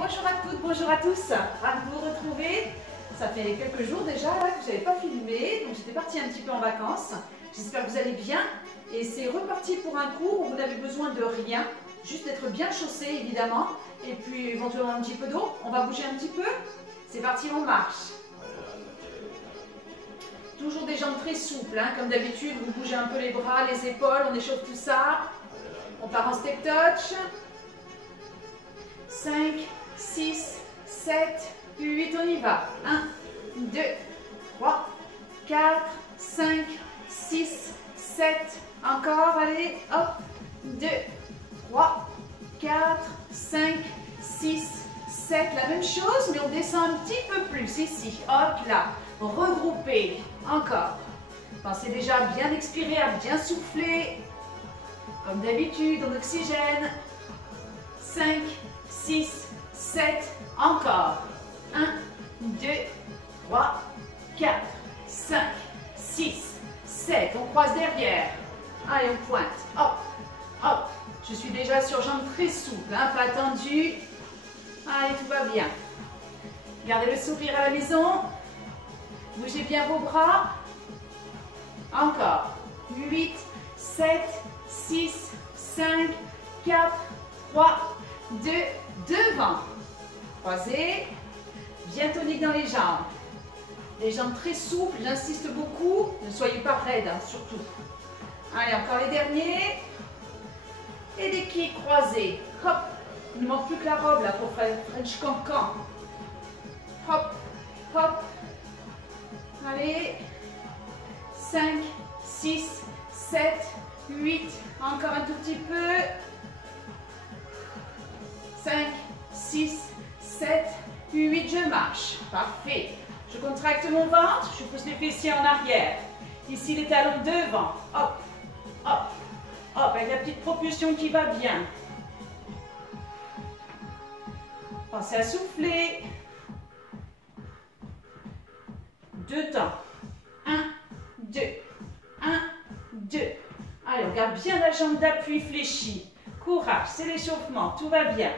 bonjour à toutes, bonjour à tous, ravi de vous retrouver. Ça fait quelques jours déjà là, que je n'avais pas filmé, donc j'étais partie un petit peu en vacances. J'espère que vous allez bien et c'est reparti pour un cours où vous n'avez besoin de rien, juste d'être bien chaussé évidemment et puis éventuellement un petit peu d'eau. On va bouger un petit peu. C'est parti, on marche. Toujours des jambes très souples, hein. Comme d'habitude, vous bougez un peu les bras, les épaules, on échauffe tout ça. On part en step touch. 5, 6, 7, 8, on y va. 1, 2, 3, 4, 5, 6, 7. Encore, allez, hop. 2, 3, 4, 5, 6, 7. La même chose, mais on descend un petit peu plus ici. Hop là. Regroupez. Encore. Pensez déjà à bien expirer, à bien souffler. Comme d'habitude, on oxygène. 5, 6, 7. Encore. 1, 2, 3, 4, 5, 6, 7. On croise derrière. Allez, on pointe. Hop, hop. Je suis déjà sur jambes très souples, hein, pas tendues. Allez, tout va bien. Gardez le sourire à la maison. Bougez bien vos bras. Encore. 8, 7, 6, 5, 4, 3, 2, devant. Croisez. Bien tonique dans les jambes. Les jambes très souples, j'insiste beaucoup. Ne soyez pas raides, hein, surtout. Allez, encore les derniers. Et des kicks croisés. Hop. Il ne manque plus que la robe là pour faire French cancan. Hop, hop. Allez. 5, 6, 7, 8. Encore un tout petit peu. 5, 6, 7, 8. Je marche. Parfait. Je contracte mon ventre. Je pousse les fessiers en arrière. Ici, les talons devant. Hop, hop, hop. Avec la petite propulsion qui va bien. Pensez à souffler. 2 temps. 1, 2, 1, 2. Allez, on garde bien la jambe d'appui fléchie. Courage, c'est l'échauffement, tout va bien.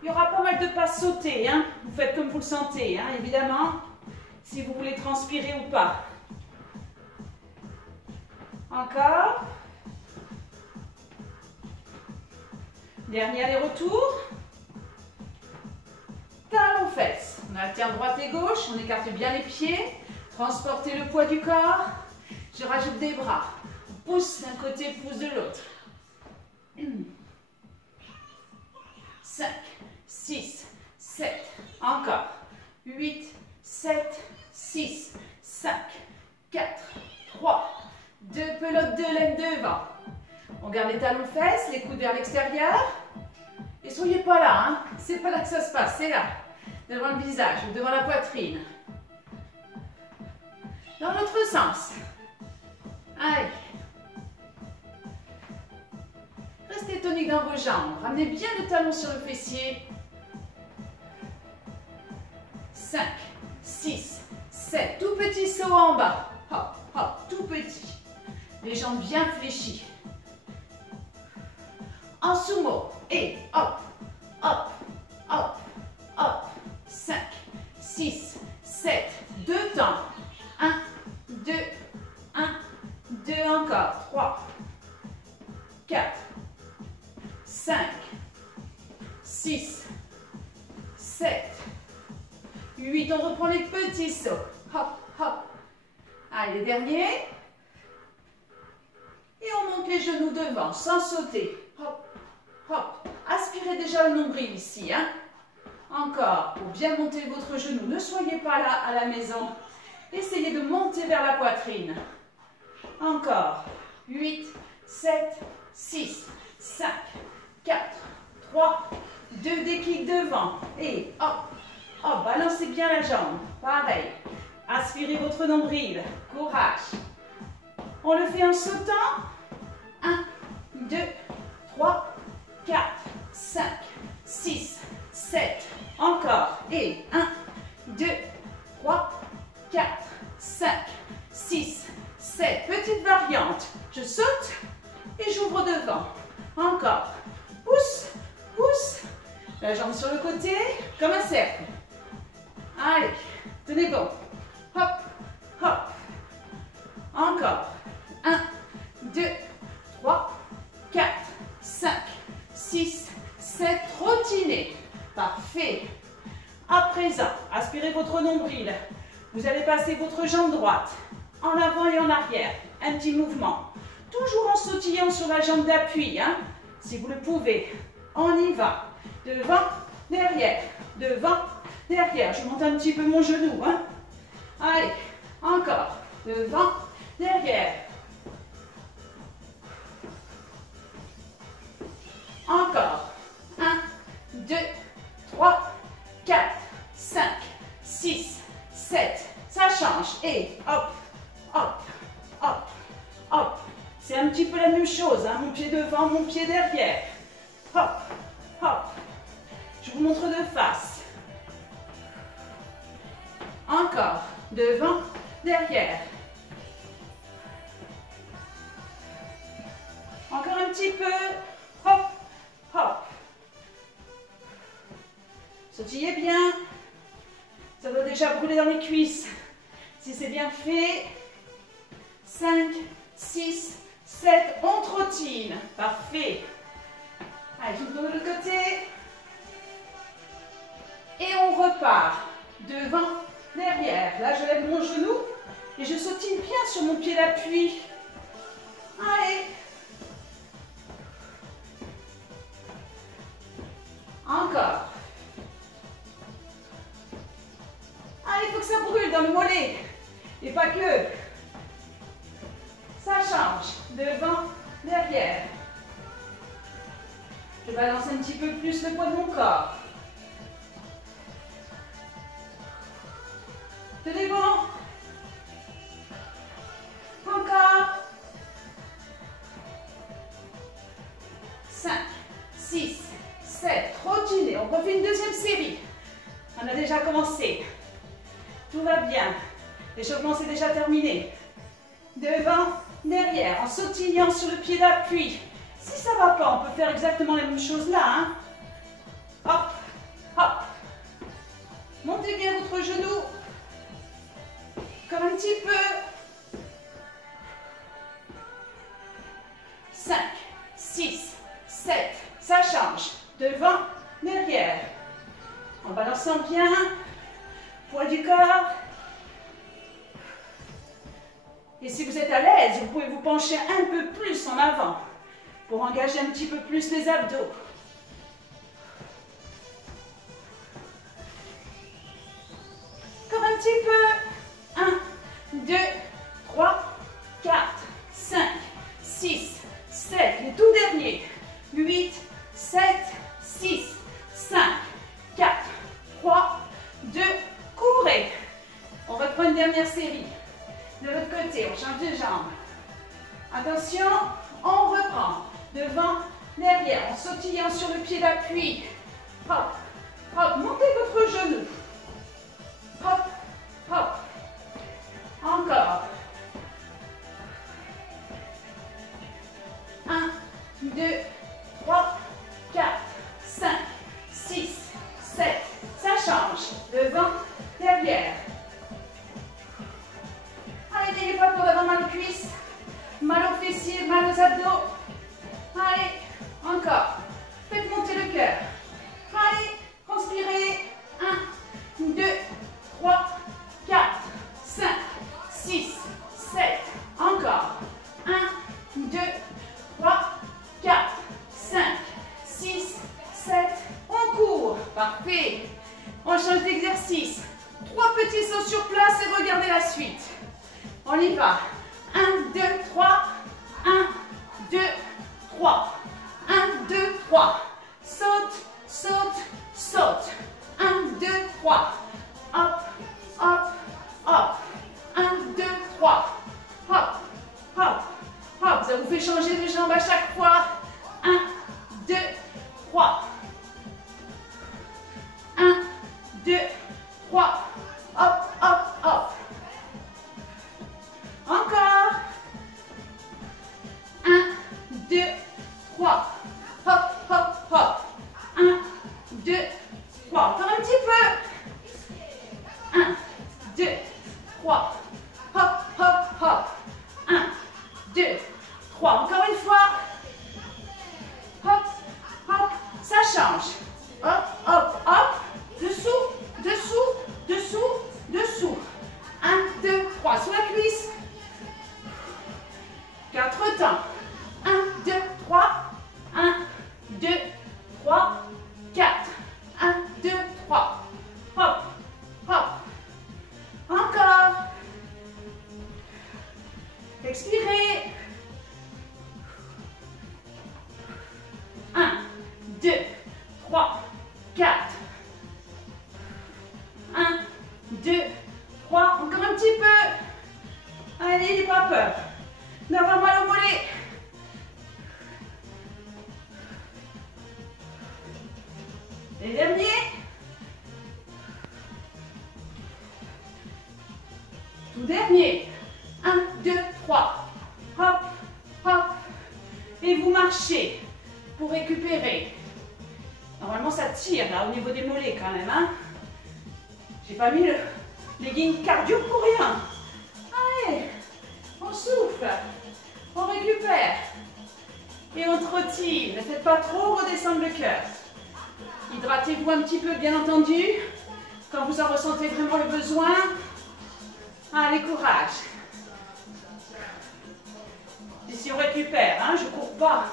Il y aura pas mal de pas sauter, hein. Vous faites comme vous le sentez, hein, évidemment, si vous voulez transpirer ou pas. Encore. Dernier aller-retour. Talons fesses. On alterne droite et gauche, on écarte bien les pieds. Transportez le poids du corps. Je rajoute des bras. Pousse d'un côté, pousse de l'autre. 5, 6, 7. Encore. 8, 7, 6, 5, 4, 3, 2 pelotes de laine devant. On garde les talons fesses, les coudes vers l'extérieur. Et soyez pas là, hein. C'est pas là que ça se passe, c'est là. Devant le visage, devant la poitrine. Dans l'autre sens. Allez. Restez tonique dans vos jambes. Ramenez bien le talon sur le fessier. 5, 6, 7. Tout petit saut en bas. Hop, hop, tout petit. Les jambes bien fléchies. En sumo. Et hop, hop, hop, hop. 5, 6, 7. 2 temps. 1, 2, 1, 2 encore. 3, 4, 5, 6, 7, 8. On reprend les petits sauts. Hop, hop. Allez, les derniers. Et on monte les genoux devant sans sauter. Hop, hop. Aspirez déjà le nombril ici, hein. Encore, pour bien monter votre genou. Ne soyez pas là à la maison. Essayez de monter vers la poitrine. Encore. 8, 7, 6, 5, 4, 3, 2, des kicks devant. Et hop, hop, balancez bien la jambe. Pareil. Aspirez votre nombril. Courage. On le fait en sautant. 1, 2, 3, 4, 5, 6, 7. Encore. Et 1, 2, 3, 4, 5, 6, 7. Petite variante. Je saute et j'ouvre devant. Encore. Pousse, pousse, La jambe sur le côté, comme un cercle. Allez, tenez bon. Hop, hop. Encore. 1, 2, 3, 4, 5, 6, 7. Trottinez. Parfait. À présent, aspirez votre nombril. Vous allez passer votre jambe droite en avant et en arrière. Un petit mouvement. Toujours en sautillant sur la jambe d'appui, hein, si vous le pouvez. On y va. Devant, derrière. Devant, derrière. Je monte un petit peu mon genou. Hein. Allez, encore. Devant, derrière. Encore. 1, 2, 3, 4, 5, 6, 7. Ça change. Et hop, hop, hop, hop. C'est un petit peu la même chose. Hein. Mon pied devant, mon pied derrière. Hop, hop. Je vous montre de face. Encore. Devant, derrière. Encore un petit peu. Hop, hop. Sautillez bien. Ça doit déjà brûler dans les cuisses. Si c'est bien fait. 5, 6, 7. On trottine. Parfait. Allez, je me tourne de l'autre côté. Et on repart. Devant, derrière. Là, je lève mon genou et je sautille bien sur mon pied d'appui. Allez. Encore. Allez, il faut que ça brûle dans le mollet. Et pas que. Ça change. Devant, derrière. Je balance un petit peu plus le poids de mon corps. Tenez bon. Encore. 5, 6, 7. Trottinez. On refait une deuxième série. On a déjà commencé. Tout va bien. L'échauffement c'est déjà terminé. Devant, derrière, en sautillant sur le pied d'appui. Si ça ne va pas, on peut faire exactement la même chose là. Hein. Hop, hop. Montez bien votre genou. Comme un petit peu. 5, 6, 7. Ça change. Devant, derrière. En balançant bien. Poids du corps. Et si vous êtes à l'aise, vous pouvez vous pencher un peu plus en avant pour engager un petit peu plus les abdos. Encore un petit peu. 1, 2, 3, 4, 5, 6, 7. Les tout derniers. 8, 7, 6, 5, 4, 3, 2, courez. On reprend une dernière série. De l'autre côté, on change de jambe. Attention, on reprend. Devant, derrière, en sautillant sur le pied d'appui. Hop, hop, montez votre genou. Hop, hop. Encore. 1, 2, 3, 4, 5, 6, 7. Ça change. Devant, derrière. Allez, n'ayez pas peur d'avoir mal aux cuisses, mal aux fessiers, mal aux abdos. Allez, encore. Faites monter le cœur. Allez, conspirez. 1, 2, 3, 4, 5, 6, 7. Encore. 1, 2, 3, 4, 5, 6, 7. On court. Parfait. On change d'exercice. 3 petits sauts sur place et regardez la suite. On y va. 1, 2, 3. 1, 2, 3. 1, 2, 3. Saute, saute, saute. 1, 2, 3. Hop, hop, hop. 1, 2, 3. Hop, hop, hop. Ça vous fait changer de jambes à chaque fois. 1, 2, 3. 1, 2, 3. Hop, hop, hop. Encore. 1, 2, 3. Hop, hop, hop. 1, 2, change. Hop, hop, hop. Dessous, dessous, dessous, dessous. 1, 2, 3. Sur la cuisse. 4 temps. 1, 2, 3. 1, 2, 3, 4. 1, 2, 3. Hop, hop. Encore. Expirez. 1, 2, 3, 4. 1, 2, 3. Encore un petit peu. Allez, n'ayez pas peur d'avoir mal au mollet. Les derniers. Tout dernier. 1, 2, 3. Hop, hop. Et vous marchez pour récupérer. Normalement, ça tire là au niveau des mollets quand même. Hein. J'ai pas mis le legging cardio pour rien. Allez, on souffle. On récupère. Et on trottine. Ne faites pas trop redescendre le cœur. Hydratez-vous un petit peu, bien entendu, quand vous en ressentez vraiment le besoin. Allez, courage. Ici, on récupère. Hein, je ne cours pas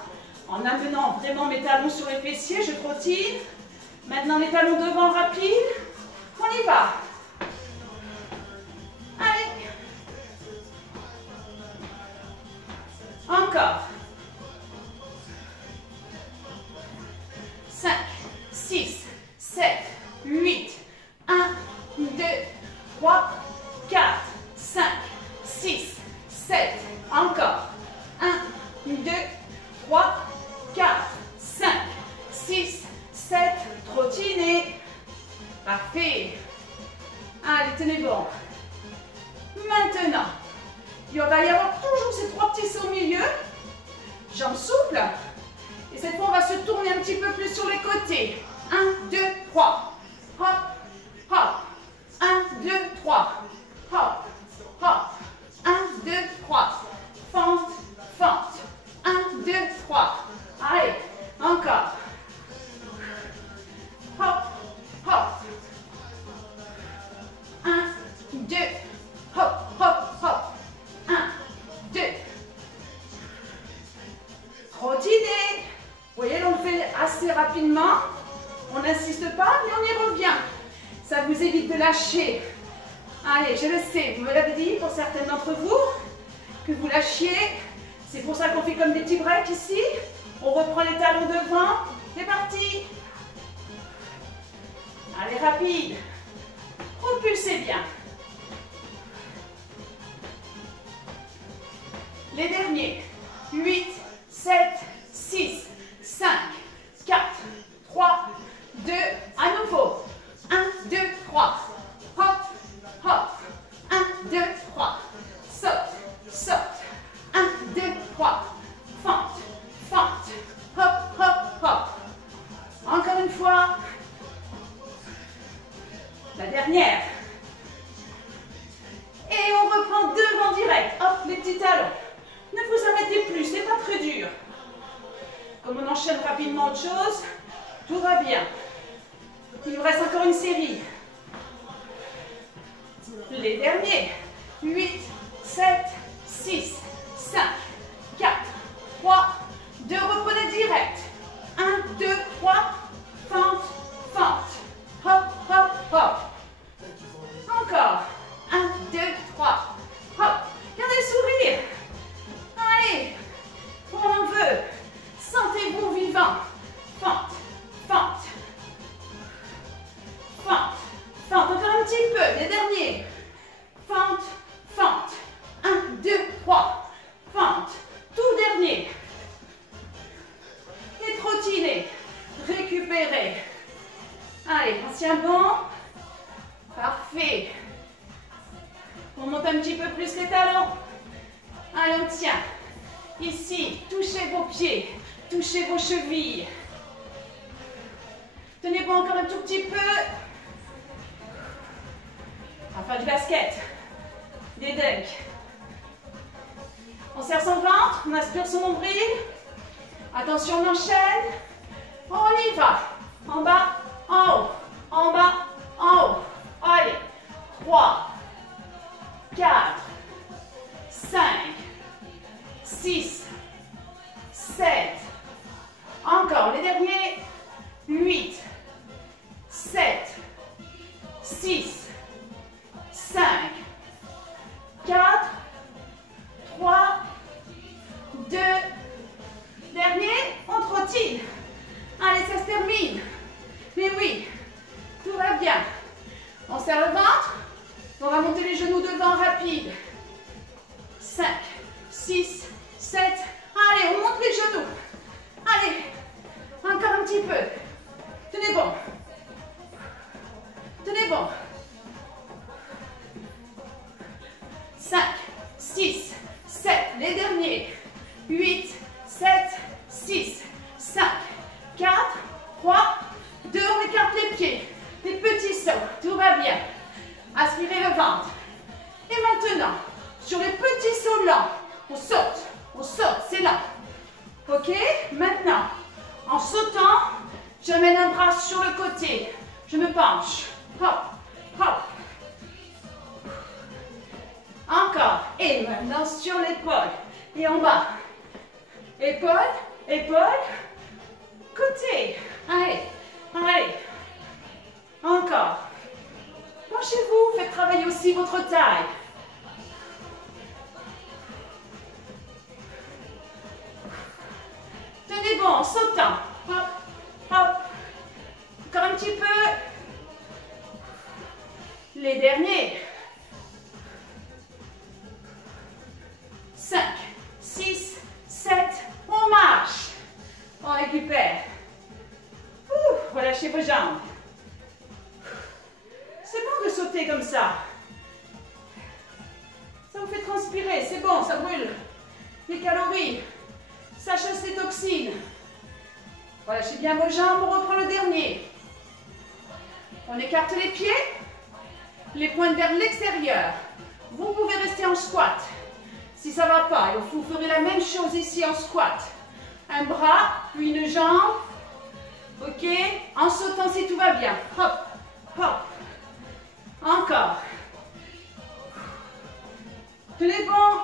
en amenant vraiment mes talons sur les fessiers. Je trottine. Maintenant, les talons devant, rapide. On y va. Allez. Encore. 5, 6, 7, 8, 1, 2, 3, 4, 5, 6, 7, encore. 1, 2, 3, 4, 5, 6, 7, trottinez. Parfait. Allez, tenez bon. Maintenant, il va y avoir toujours ces 3 petits sauts au milieu. Jambes souples. Et cette fois, on va se tourner un petit peu plus sur les côtés. 1, 2, 3. Hop, hop. 1, 2, 3. Hop, hop. 1, 2, 3. Fente, fente. 1, 2, 3. Allez, encore. Hop, hop. 1, 2, hop, hop, hop. 1, 2. Trottinez. Vous voyez, on le fait assez rapidement. On n'insiste pas, mais on y revient. Ça vous évite de lâcher. Allez, je le sais, vous me l'avez dit pour certaines d'entre vous, que vous lâchiez. C'est pour ça qu'on fait comme des petits breaks ici. On reprend les talons devant. C'est parti. Allez, rapide. Propulsez bien. Les derniers. 8, 7, 6, 5, 4, 3, 2, à nouveau. 1, 2, 3. Hop, hop. 1, 2, 3. Saute, saute. 1, 2, 3. Fente, fente. Hop, hop, hop. Encore une fois. La dernière. Et on reprend devant direct. Hop, les petits talons. Ne vous arrêtez plus, c'est pas très dur. Comme on enchaîne rapidement autre chose, tout va bien. Il nous reste encore une série. Les derniers. 8, 7, 6, 5, 4, 3, 2, reprenez direct. 1, 2, 3, fente, fente. Hop, hop, hop. Encore. 1, 2, 3. Hop. Gardez le sourire. Allez. On en veut. Sentez-vous vivant. Fente, fente. Fente, fente. Encore un petit peu. Les derniers. Fente, fente. 1, 2, 3. Fente. Tout dernier. Et trottinez. Récupérez. Allez, on tient bon. Parfait. On monte un petit peu plus les talons. Allez, on tient. Ici, touchez vos pieds. Touchez vos chevilles. Tenez bon encore un tout petit peu. On va faire du basket. Des dunks. On serre son ventre. On aspire son nombril. Attention, on enchaîne. On y va. termine. Mais oui, tout va bien. On serre le ventre. On va monter les genoux devant rapide. 5, 6, 7. Allez, on monte les genoux. Allez, encore un petit peu. Tenez bon. Tenez bon. 5, 6, 7. Les derniers. 8, 7, 6, 5, 4, 3, 2. On écarte les pieds. Des petits sauts. Tout va bien. Aspirez le ventre. Et maintenant, sur les petits sauts lents, on saute, c'est lent. Ok? Maintenant, en sautant, j'amène un bras sur le côté. Je me penche. Hop, hop. Encore. Et maintenant sur l'épaule. Et en bas. Épaule, épaule, côté. Allez, allez. Encore. Penchez-vous, faites travailler aussi votre taille. Tenez bon, en sautant. Hop, hop. Encore un petit peu. Les derniers. 5, 6, 7. On marche. On récupère. Relâchez vos jambes. C'est bon de sauter comme ça. Ça vous fait transpirer, c'est bon, ça brûle les calories. Ça chasse les toxines. Relâchez bien vos jambes, on reprend le dernier. On écarte les pieds, les pointes vers l'extérieur. Vous pouvez rester en squat. Si ça ne va pas, vous ferez la même chose ici en squat. Un bras, puis une jambe. Ok? En sautant si tout va bien. Hop, hop. Encore. Tenez bon.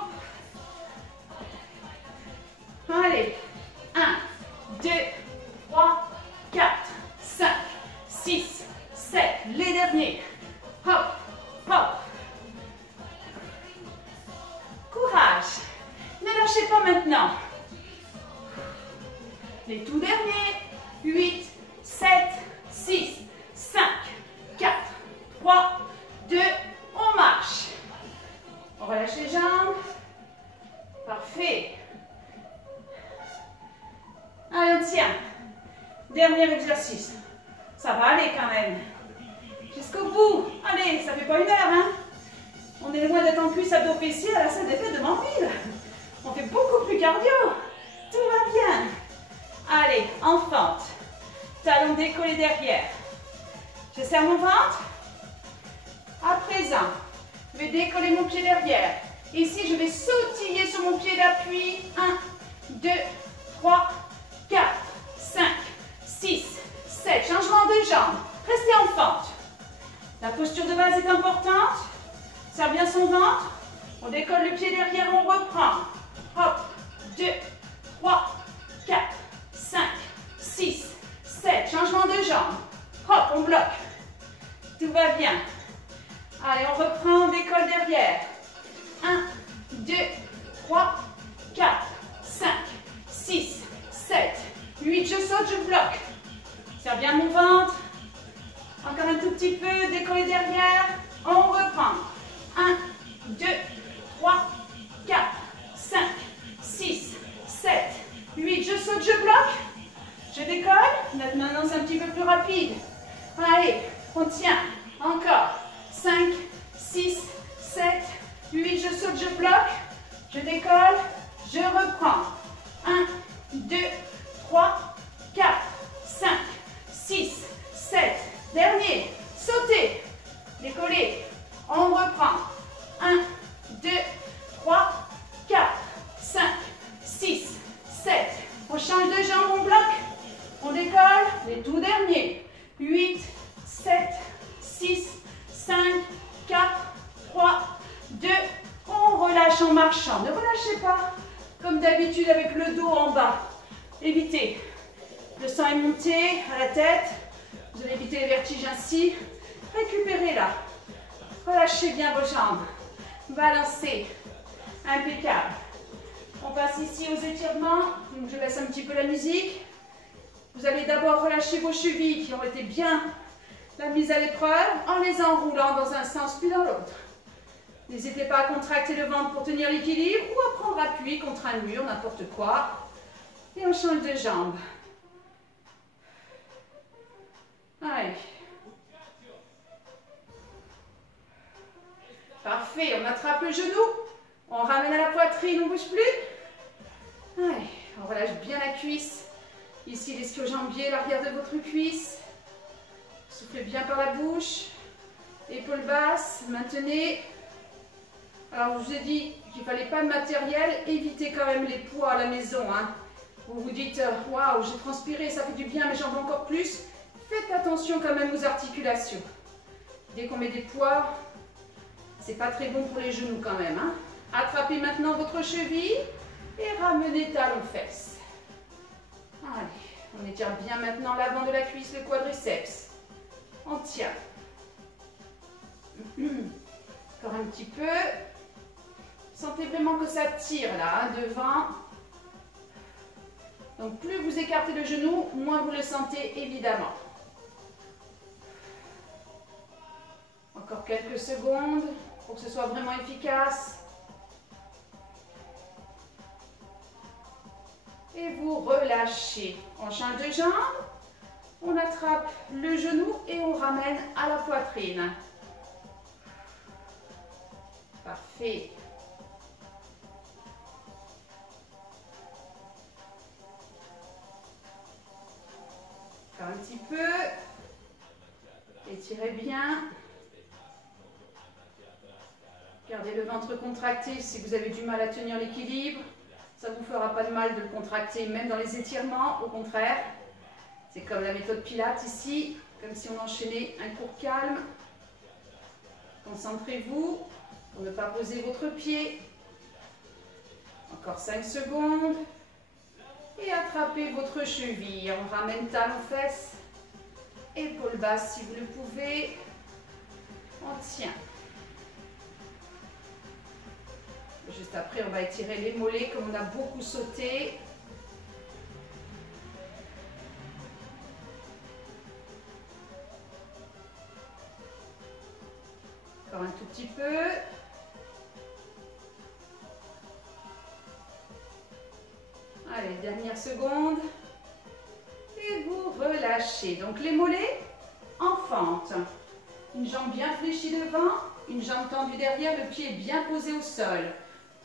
Allez. 1, 2, 3, 4, 5, 6, 7. Les derniers. Hop, hop. Courage. Ne lâchez pas maintenant. Les tout derniers. 8, 7, 6, 5, 4, 3, 2, on marche. On relâche les jambes. Parfait. Allez, on tient. Dernier exercice. Ça va aller quand même. Jusqu'au bout. Allez, ça fait pas 1 heure, hein. On est loin d'être en cuisse abdos fessiers à la salle des fêtes de Manville. On fait beaucoup plus cardio. Tout va bien. Allez, en fente. Talons décollés derrière. Je serre mon ventre. À présent, je vais décoller mon pied derrière. Ici, je vais sautiller sur mon pied d'appui. 1, 2, 3, 4, 5, 6, 7. Changement de jambe. Restez en fente. La posture de base est importante. Serre bien son ventre. On décolle le pied derrière, on reprend. Hop, 2, 3, 4, 5, 6, 7. Changement de jambe. Hop, on bloque. Tout va bien. Allez, on reprend, on décolle derrière. 1, 2, 3, 4, 5, 6, 7, 8. Je saute, je bloque. Serre bien mon ventre. Encore un tout petit peu, décoller derrière. On reprend. 1, 2, 3, 4, 5, 6, 7, 8. Je saute, je bloque. Je décolle. Maintenant, c'est un petit peu plus rapide. Allez, on tient. Encore. 5, 6, 7, 8. Je saute, je bloque. Je décolle. Je reprends. 1, 2, 3, 4, 5, 6, 7. Dernier. Sautez. Décollez. On reprend. 1, 2, 3, 4, 5, 6, 7. On change de jambe, on bloque. On décolle. Les tout derniers. 8, 7, 6, 5, 4, 3, 2. On relâche en marchant. Ne relâchez pas. Comme d'habitude avec le dos en bas. Évitez. Le sang est monté à la tête. Vous allez éviter les vertiges ainsi. Récupérez là. Relâchez bien vos jambes. Balancez. Impeccable. On passe ici aux étirements. Donc je baisse un petit peu la musique. Vous allez d'abord relâcher vos chevilles qui ont été bien la mise à l'épreuve en les enroulant dans un sens puis dans l'autre. N'hésitez pas à contracter le ventre pour tenir l'équilibre ou à prendre appui contre un mur, n'importe quoi. Et on change de jambe. Allez. Parfait, on attrape le genou. On ramène à la poitrine, on ne bouge plus. Allez, on relâche bien la cuisse. Ici, l'ischio-jambier, l'arrière de votre cuisse. Soufflez bien par la bouche. Épaules basses, maintenez. Alors, je vous ai dit qu'il ne fallait pas de matériel. Évitez quand même les poids à la maison. Hein. Vous vous dites, waouh, j'ai transpiré, ça fait du bien, mais j'en veux encore plus. Faites attention quand même aux articulations. Dès qu'on met des poids, c'est pas très bon pour les genoux quand même. Hein. Attrapez maintenant votre cheville et ramenez talons-fesses. Allez, on étire bien maintenant l'avant de la cuisse, le quadriceps. On tient. Encore un petit peu. Sentez vraiment que ça tire là, hein, devant. Donc plus vous écartez le genou, moins vous le sentez évidemment. Encore quelques secondes pour que ce soit vraiment efficace. Et vous relâchez. On change de jambe. On attrape le genou et on ramène à la poitrine. Parfait. Encore un petit peu. Étirez bien. Gardez le ventre contracté si vous avez du mal à tenir l'équilibre. Ça ne vous fera pas de mal de le contracter, même dans les étirements, au contraire. C'est comme la méthode Pilates ici, comme si on enchaînait un cours calme. Concentrez-vous pour ne pas poser votre pied. Encore 5 secondes. Et attrapez votre cheville. On ramène talons-fesses. Épaules basses si vous le pouvez. On tient. Juste après, on va étirer les mollets comme on a beaucoup sauté. Encore un tout petit peu. Allez, dernière seconde. Et vous relâchez. Donc les mollets en fente. Une jambe bien fléchie devant, une jambe tendue derrière, le pied bien posé au sol.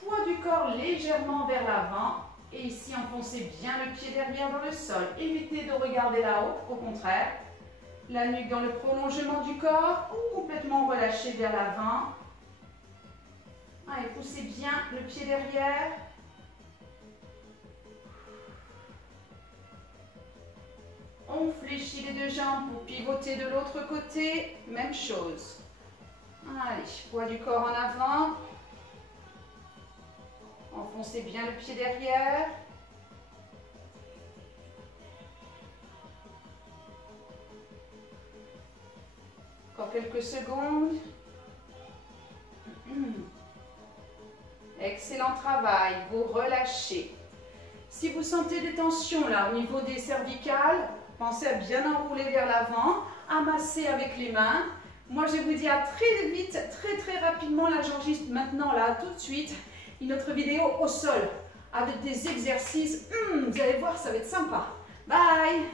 Poids du corps légèrement vers l'avant. Et ici, enfoncez bien le pied derrière dans le sol. Évitez de regarder là-haut, au contraire. La nuque dans le prolongement du corps ou complètement relâchée vers l'avant. Allez, poussez bien le pied derrière. On fléchit les deux jambes pour pivoter de l'autre côté. Même chose. Allez, poids du corps en avant. Enfoncez bien le pied derrière. Encore quelques secondes. Excellent travail. Vous relâchez. Si vous sentez des tensions là au niveau des cervicales, pensez à bien enrouler vers l'avant, à masser avec les mains. Moi, je vous dis à très vite, très rapidement. Là, j'enregistre maintenant, là, tout de suite, une autre vidéo au sol avec des exercices. Vous allez voir, ça va être sympa. Bye!